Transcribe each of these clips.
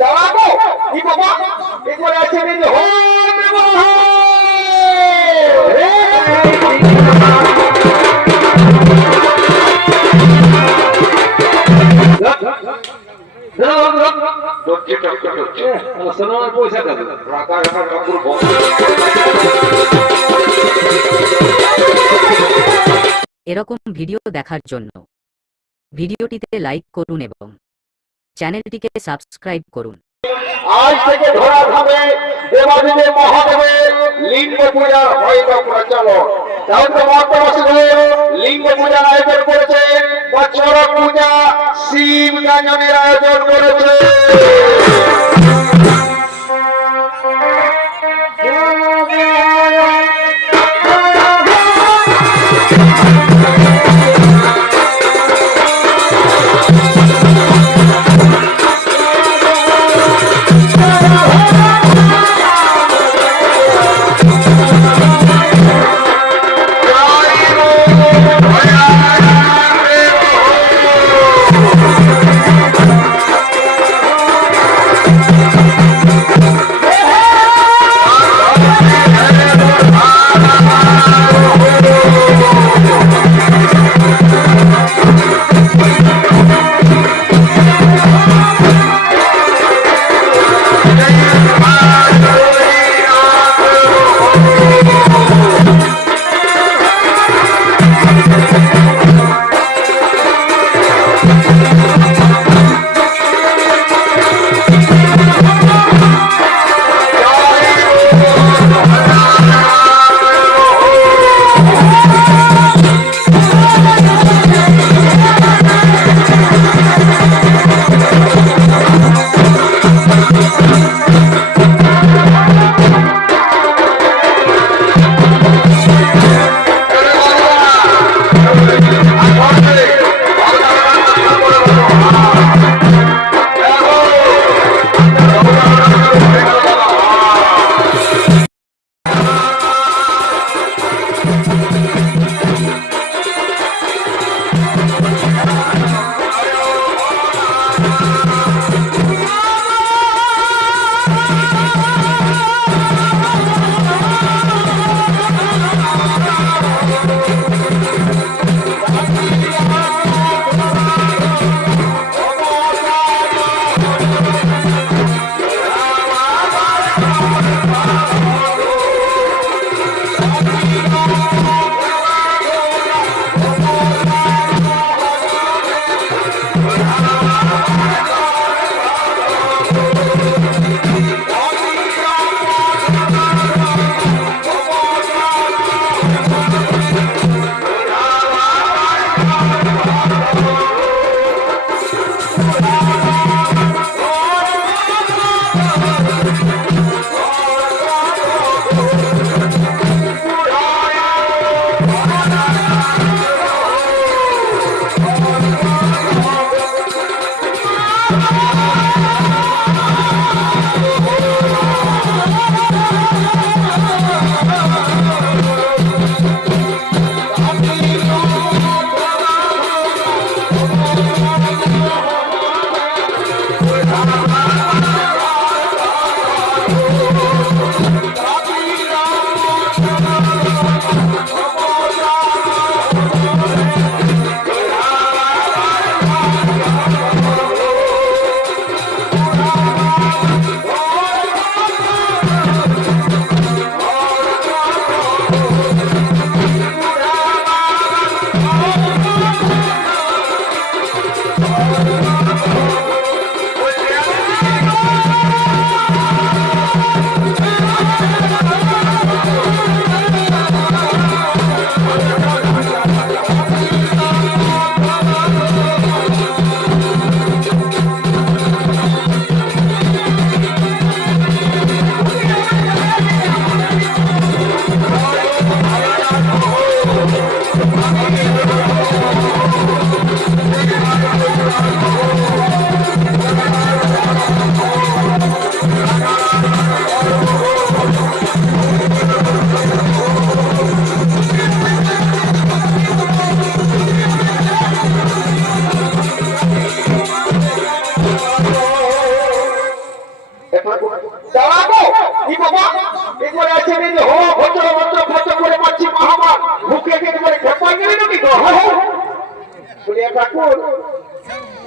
দাঁড়াবো কি বাবা এগুলো আছে যে হো এরকম ভিডিও দেখার জন্য ভিডিওটিতে লাইক করুন এবং চ্যানেলটিকে সাবস্ক্রাইব করুন। আজ থেকে ধরাধামে দেবাদেবের মহাদেবের লিঙ্গ পূজার হয়ত প্রচলন। তাই তো মর্তবাসীদের লিঙ্গ পূজার আয়োজন করেছে বা চড়ক পূজা শিব গাজনের আয়োজন করেছে।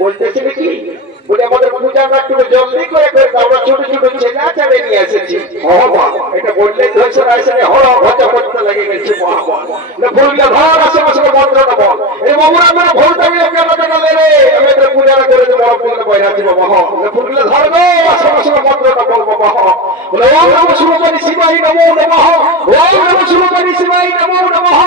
বলতেছি কি বলে আমাদের পূজাটা একটু জলদি করে আমরা ছোট ছোট ছেলে ছেলে নিয়ে এসেছি এটা বললে ধরছে না এসে হড় হতে করতে লেগে গেছে না ফুলটা ধর আশেপাশে মন্ত্রটা বল এই বাবুরা আমরা ভুলটা গিয়ে কেমন লে আমাদের পূজাটা করে দেবো বড় বইরা দিব বাবা ফুলগুলো ধর গো আশেপাশে মন্ত্রটা বল বাবা বলে ওম নমঃ শিবায় শিবায় নমো নমঃ ওম নমঃ শিবায় শিবায় নমো নমঃ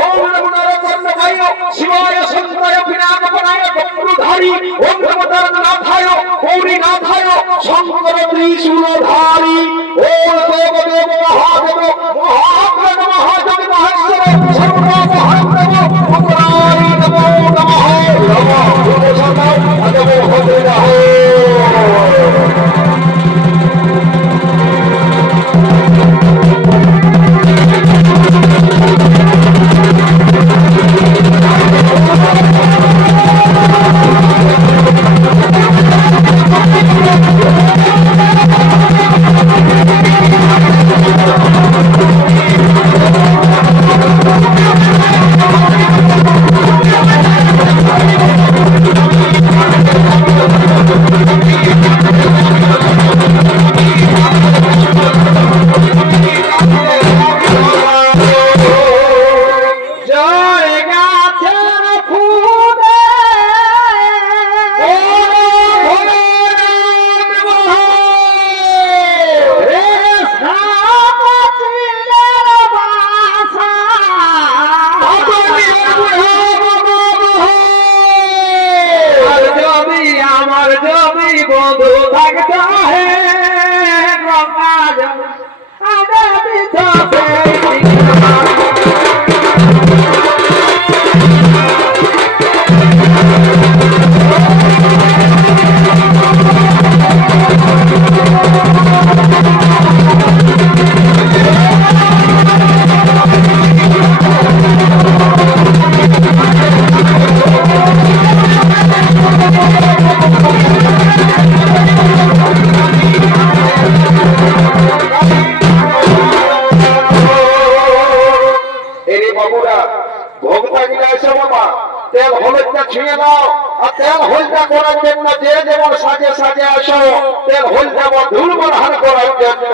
ওম নমঃ নারায়ণায় শিবায় সন্তায় বিনাশনায় বক্রধারী ওম নমঃ নাথায় গৌরীনাথায় শঙ্কর ত্রিশূলধারী ওম দেবদেব মহাদেব মহাপ্রাণ মহাদেব মহেশ্বর সর্বমহাদেব অপরায় নমো নমঃ নমঃ সদা নমো হরিরাহ তেল হলুদটা ছুঁয়ে দাও আর তেল হলুদটা করার জন্য যে যেমন সাজে সাজে আসো তেল হলুদটা ধুল বরহান করার জন্য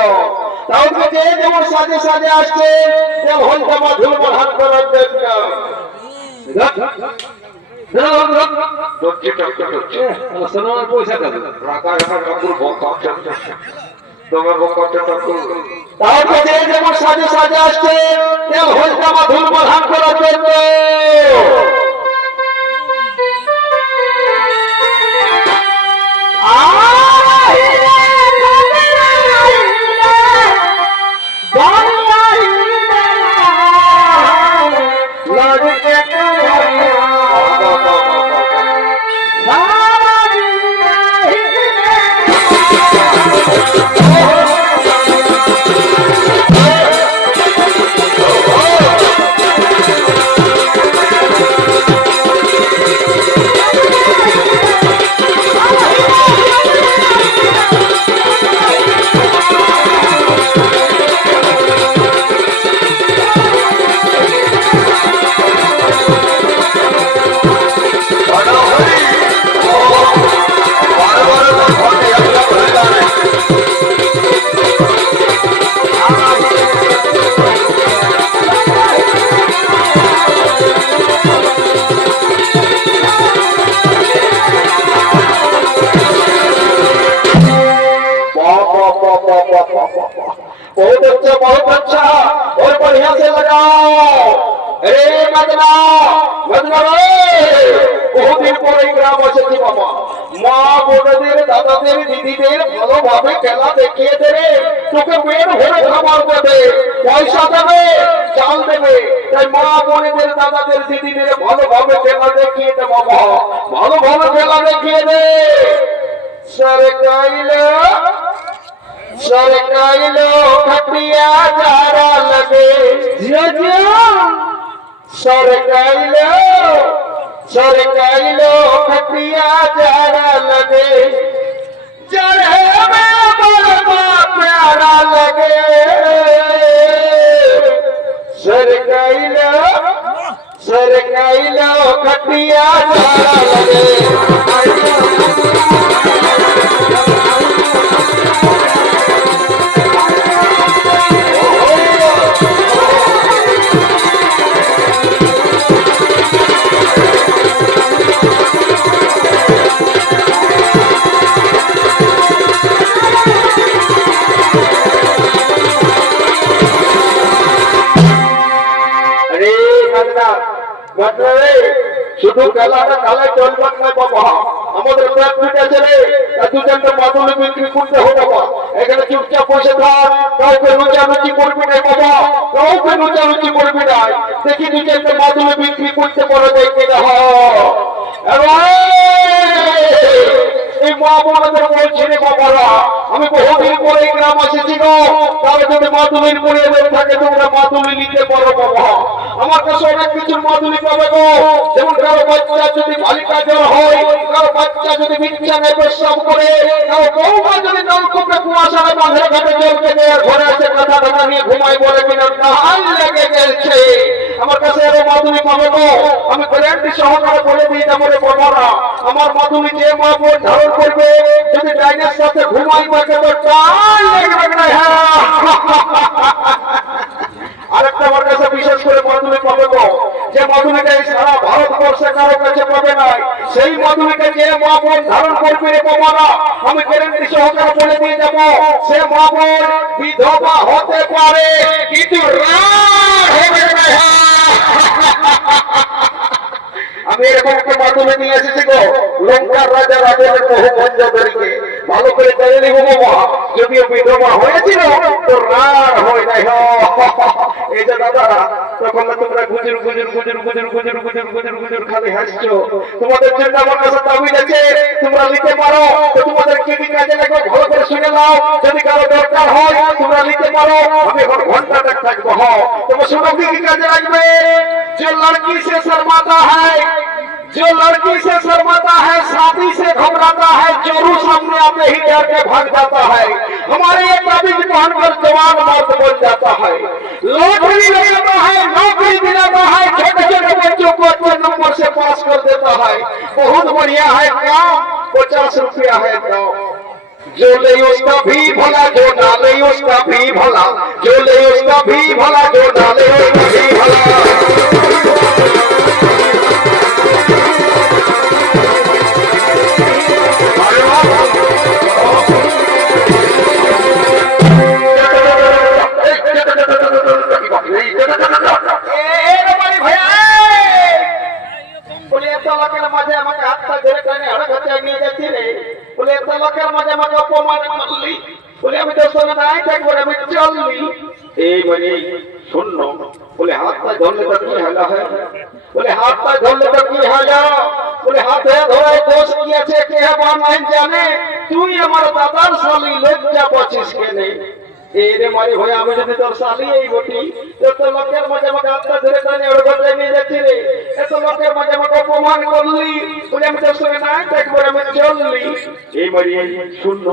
তাহলে যে যেমন সাজে সাজে আসছে তেল হলুদটা ধুল বরহান করার জন্য তাহলে যে যেমন সাজে সাজে আসছে তেল হলুদটা ধুল বরহান করার জন্য बहुत अच्छा और बढ़िया से लगाओ। अरे मदना मदना बहुत दिन পরে গ্রাম এসেছি বাবা, মা বোনদের দাদাদের দিদিদের ভালোভাবে খেলা দেখিয়ে দেবে, তোকে বের হয়ে খাবার দেবে, পয়সা দেবে, চাল দেবে। তাই মা বোনদের দাদাদের দিদিদের ভালোভাবে খেলা দেখিয়ে দে বাবা, ভালোভাবে খেলা দেখিয়ে দে। सरकाइलो सरकाइलो खटिया जारा लगे सरकाइलो सरकाइलो खटिया जारा लगे जरे में बलमा प्यारा लगे सरकाइलो सरकाइलो खटिया जारा लगे খেলাটা খেলায় চলবে না বাবা। আমাদের পেট পিঠে ছেলে দু চারটে মাদুলি বিক্রি করতে হবে বাবা। এখানে চুপচাপ বসে থাক, কাউকে লুচালুচি করবি না বাবা, কাউকে লুচালুচি করবি না। দেখি দু চারটে মাদুলি বিক্রি করতে পারো যায় কিনা। এই মা বোনদের বলছি রে বাবারা, আমি বহুদিন পরে গ্রাম এসেছি গো। তাহলে যদি মাদুলির পরিবেশ থাকে তোমরা মাদুলি নিতে পারো বাবা। আমার কাছে অনেক কিছুর মাদুলি পাবে গো। যেমন কারো বাচ্চা যদি বালিকা জ্বর হয়, কারো বাচ্চা যদি বিছানায় প্রস্রাব করে, কারো বৌমা যদি নলকূপে কুয়াশারে বাঁধে ঘাটে জল খেতে আর ঘরে আসে কথা কথা নিয়ে ঘুমাই বলে কিনা তাহাই লেগে গেছে। আমার কাছে আরো মাদুলি পাবে গো। আমি গ্যারান্টি সহকারে বলে দিয়ে যাবো রে বাবারা, আমার মাদুলি যে মা বোন ধারণ করবে যদি ডাইনের সাথে ঘুমাই থাকে তো তাই লেগে না। আরেকটা আমার কাছে বিশেষ করে মাদুলি পাবে গো, যে মাদুলিটা সারা ভারতবর্ষে কারো কাছে পাবে না। সেই মাদুলিটা যে মা বোন ধারণ করবে রে বাবারা, আমি গ্যারান্টি সহকারে বলে দিয়ে যাবো, সে মা বোন বিধবা হতে পারে কিন্তু রাগ হবে না। আমি এরকম একটা মাদুলি নিয়ে এসেছি গো, লঙ্কার রাজা রাজের বহু পঞ্চদরীকে ভালো করে জেনে নিব বাবা। যদিও বিধবা হয়েছিল তো রাগ হয় নাই। এই যে দাদারা তখন তোমরা গুজুর গুজুর গুজুর গুজুর গুজুর গুজুর গুজুর গুজুর খালি হাসছো। তোমাদের জন্য আমার কাছে দাবি আছে, তোমরা নিতে পারো। তো তোমাদের কি কি কাজে লাগবে ভালো করে শুনে নাও। যদি কারো দরকার হয় তোমরা নিতে পারো। আমি এখন ঘন্টাটা থাকবো। তোমরা শুনো কি কি কাজে লাগবে। जो लड़की से शर्माता है, जो लड़की से शर्माता है, शादी से घबराता है, जरूर सामने आते ही डर के भाग जाता है, हमारे ये ताबीज पहनकर जवान मर्द बन जाता है। लॉटरी लगाता है, नौकरी दिलाता है, छोटे छोटे बच्चों को अच्छे नंबर से पास कर देता है। बहुत बढ़िया है काम, 50 रुपया है काम। जो ले उसका भी भला, जो ना ले उसका भी भला, जो ले उसका भी भला, जो ना ले उसका भी भला। আমি তোর সঙ্গে নাই থাকবো, আমি চললি। এই মানে শূন্য বলে হাতটা ধরলে তো কি হলো, বলে হাতটা ধরলে তো কি হলো, বলে হাতে ধরে দোষ কি আছে কে বানাই জানে, তুই আমার দাদার শালি লজ্জা পাচ্ছিস কেনে। এরে মারি ভাই, আমি যদি তোর শালি এই বটি তো লোকের মাঝে আমাকে হাতটা ধরে টানে ওর ঘরে নিয়ে যাচ্ছি রে। এত লোকের মাঝে আমাকে অপমান করলি, বলে আমি তোর সঙ্গে নাই থাকবো, আমি চললি। এই মারি শূন্য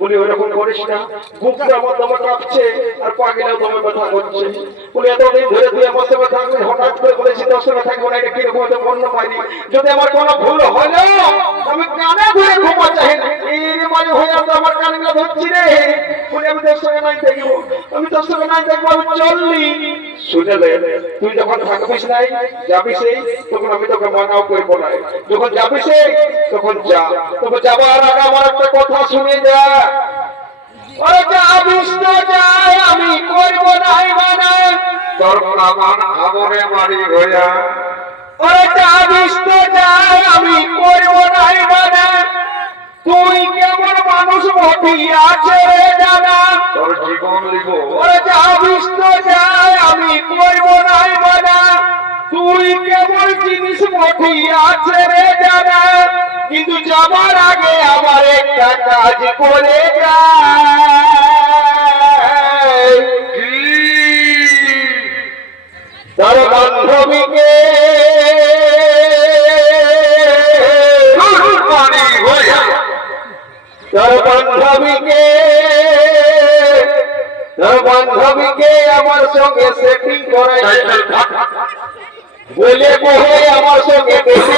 বলে ওরকম করিস না, বুকটা আমার তোমার কাঁপছে আর পাগলেও তোমার কথা করছে। বলে এতদিন ধরে তুই আমার সঙ্গে থাকবি, হঠাৎ করে বলেছি তোর সঙ্গে থাকবো না, এটা কিরকম একটা বন্য পাইনি। যদি আমার কোনো ভুল হলো আমি কানে ধরে ক্ষমা চাই না। এই মানে হয়ে তো আমার কানগুলো ধরছি রে। বলে আমি তোর সঙ্গে নাই থাকবো, আমি তোর সঙ্গে নাই থাকবো, আমি চললি। শুনে লে, তুই যখন থাকবিস নাই যাবিস তখন আমি তোকে মানাও করবো না। যখন যাবিস তখন যা, তবে যাবার আগে আমার একটা কথা শুনে যা। ওরে যাবিস তো যাই, আমি করবো নাই মানে তোর আমার খবরে বাড়ি হইয়া। ওরে যাবিস তো যাই, আমি করবো নাই মানে তুই কেমন মানুষ বটি আছে রে জানা, তোর জীবন লিব। ওরে যাবিস তো যাই, আমি করবো নাই মানে তুই কেমন জিনিস বটি আছে রে জানা, কিন্তু যাবার আগে আমার একটা কাজ করে যা। তোর বান্ধবীকে তোর বান্ধবীকে আমার সঙ্গে সেটিং করাই বলে বহে আমার সঙ্গে বেশি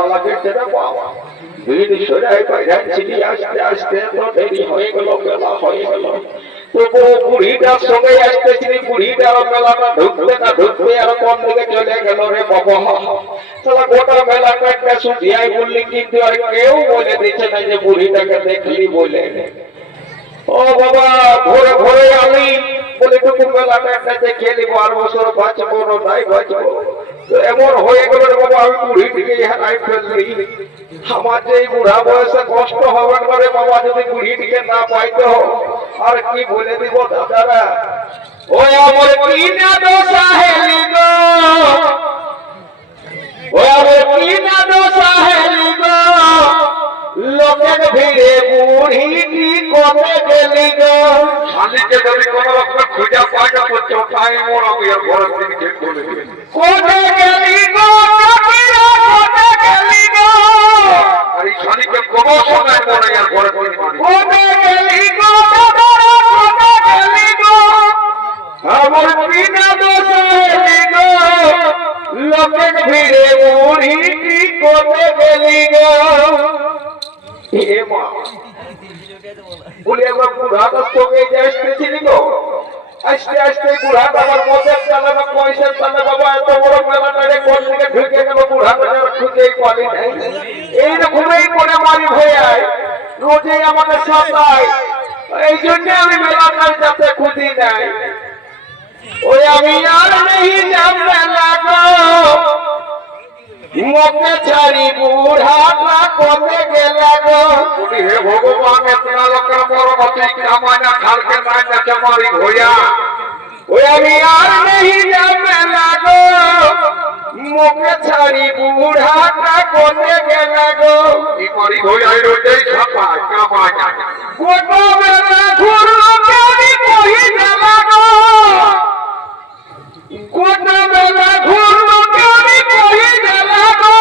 মেলা লাগে সেটা বাবা ভিড় সরাই বাইরে ছিলি আস্তে আস্তে তো দেরি হয়ে গেল মেলা হয়ে গেল তো বুড়িটার সঙ্গে আসতেছিলি বুড়িটার মেলাটা ঢুকতে না ঢুকতে আর কোন দিকে চলে গেল রে বাবা তাহলে গোটা মেলাটা একটা শুধিয়াই বললি কিন্তু আর কেউ বলে দিচ্ছে না যে বুড়িটাকে দেখলি বলে ও বাবা ভোরে ভোরে আমি বলে টুকু মেলাটা একটা দেখে নিবো আর বছর বাঁচবো না নাই বাঁচবো তো এমন হয়ে গেল রে বাবা আমি বুড়িটিকে হারাই ফেললি আমার যে বুড়া বয়সে কষ্ট হবে না রে বাবা যদি বুড়িটিকে না পাইতো আর কি বলে দিব দাদারা ওই আমার কি না দোষা হেলি গো ওই আমার কি না দোষা হেলি গো লোকের ভিড়ে বুড়িটি কমে গেলি গো শালিকে যদি কোনো রকম খুঁজা পাই না তো চোখাই মোর আমি আর ঘরের দিকে বলে দিই কোটে গেলি গো কোটে গেলি গো আর এই শালিকে কোনো সময় মোর আর ঘরের দিকে কোটে গেলি গো কোটে গেলি গো আমার বিনা দোষে গো লোকের ভিড়ে বুড়িটি কমে গেলি গো এ মা বলে একবার বুড়াটার সঙ্গে যে আসতেছিলি গো আস্তে আস্তে বুড়াটা আমার মদের চালে না পয়সার চালে বাবা এত বড় মেলাটারে কোন দিকে ঢুকে গেল বুড়াটা খুঁজেই পারি নাই এইরকমই মনে মারি হয়ে আয় রোজেই আমাকে সাতায় এই জন্য আমি মেলাটার যাতে খুঁজি নাই ওই আমি আর নেই জানতে লাগো মোকে ছাড়ি বুড়াটা কমে গেলে গো হে ভগবান এতনা লোকের মরমতি কামানা খালকে মাইনা চামারি ভইয়া ওই আমি আর নেই যাবে লাগো মোকে ছাড়ি বুড়াটা কমে গেলে গো কি করি ভইয়া রোজই ছাপা কামানা গোটা বেলা ঘুরলো কেনি কই গেলা গো গোটা বেলা ঘুরলো কেনি কই গেলা গো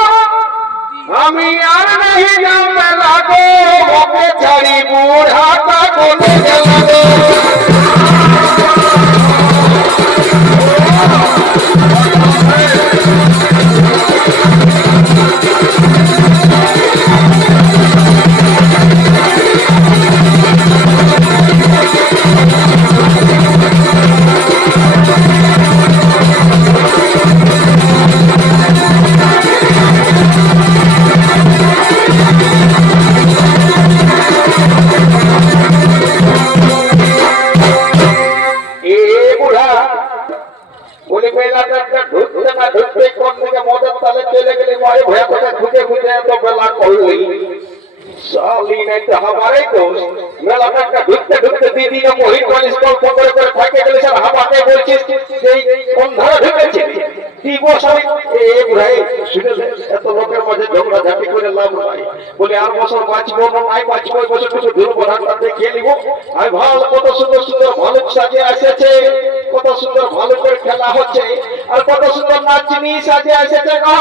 আমি আর নেই যাবে লাগো মোকে ছাড়ি বুড়াটা কমে গেলে গো हमारे को मेला का ढुकते ढुकते दीदी ने मोहित वाली स्टॉल पकड़ कर থাকে গেলে স্যার আমাকে বলছিস সেই কোন ধারা ঢুকেছে কি বসাই এই ভাই শুনে এত লোকের মাঝে ঝগড়া ঝাঁটি করে লাভ নাই বলে আর বছর বাঁচবো না নাই বাঁচবো এই বছর কিছু দূর বড়াটা দেখে নিব আমি ভালো কত সুন্দর সুন্দর ভালো সাজে এসেছে কত সুন্দর ভালো করে খেলা হচ্ছে আর কত সুন্দর নাচনি সাজে এসেছে গো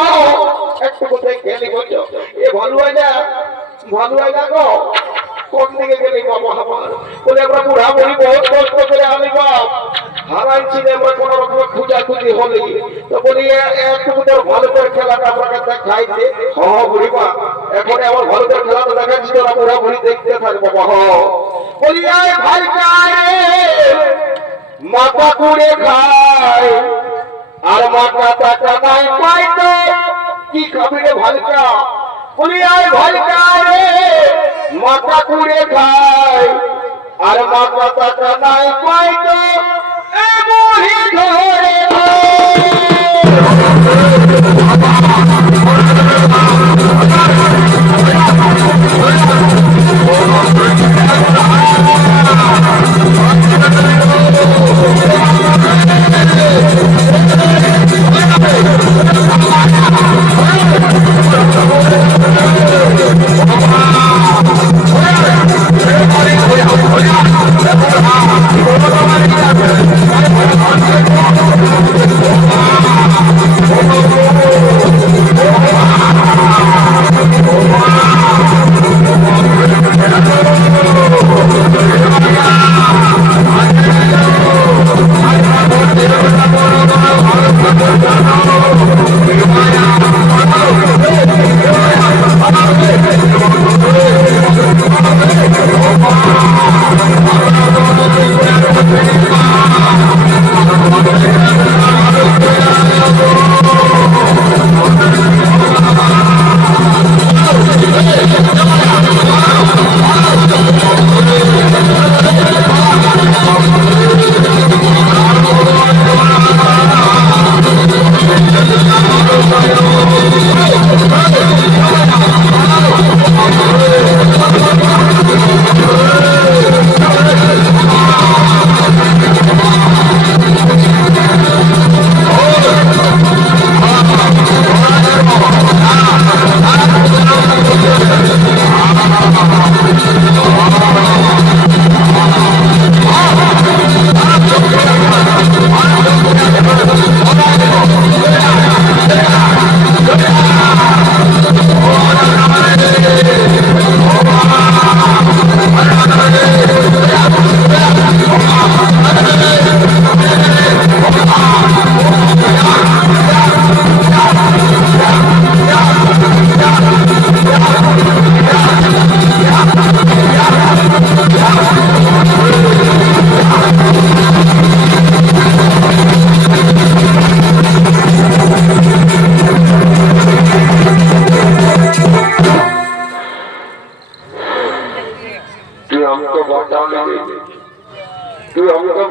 একটু কোথায় খেলি বলছো এ ভালো হয় না গো কোন দিকে গেলি বাবা আমার বলে আমরা বুড়া বুড়ি বহুত কষ্ট করে আমি বাপ হারাইছি আমরা কোন রকম খুঁজাখুঁজি হলি তো বলি একটু ভালো করে খেলাটা আমরা কাছে খাইতে বুড়ি মা এখন আমার ভালো করে খেলাটা দেখাচ্ছি তোরা বুড়া বুড়ি দেখতে থাকবো বাবা বলি আয় ভাই মাথা কুড়ে খায় আর মাথা টাকা নাই পাইতো কি খাবি রে ভাইটা বলি আয় ভাইটা রে মাথা কুড়ে খায় আর মাথা টাকা নাই পাইতো এমনি ধরে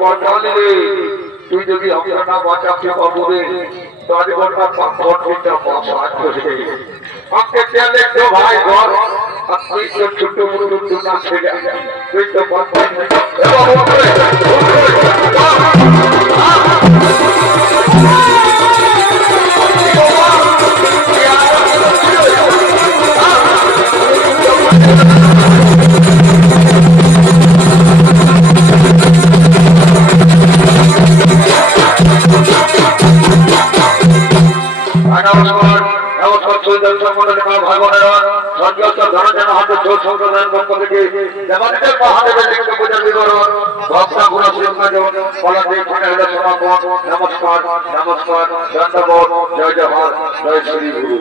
বর্তমানে তুই যদি আমরা না বাঁচাতে পারবো রে তাহলে গোটা ঘরটা পাঁচ করে আমাকে তেলে তো ভাই ঘর তুই তো ছোট মোটো দুনা ছেড়ে তুই তো নমস্কার নমস্কার ধন্যবাদ জয় জওয়ান জয় শ্রী গুরু।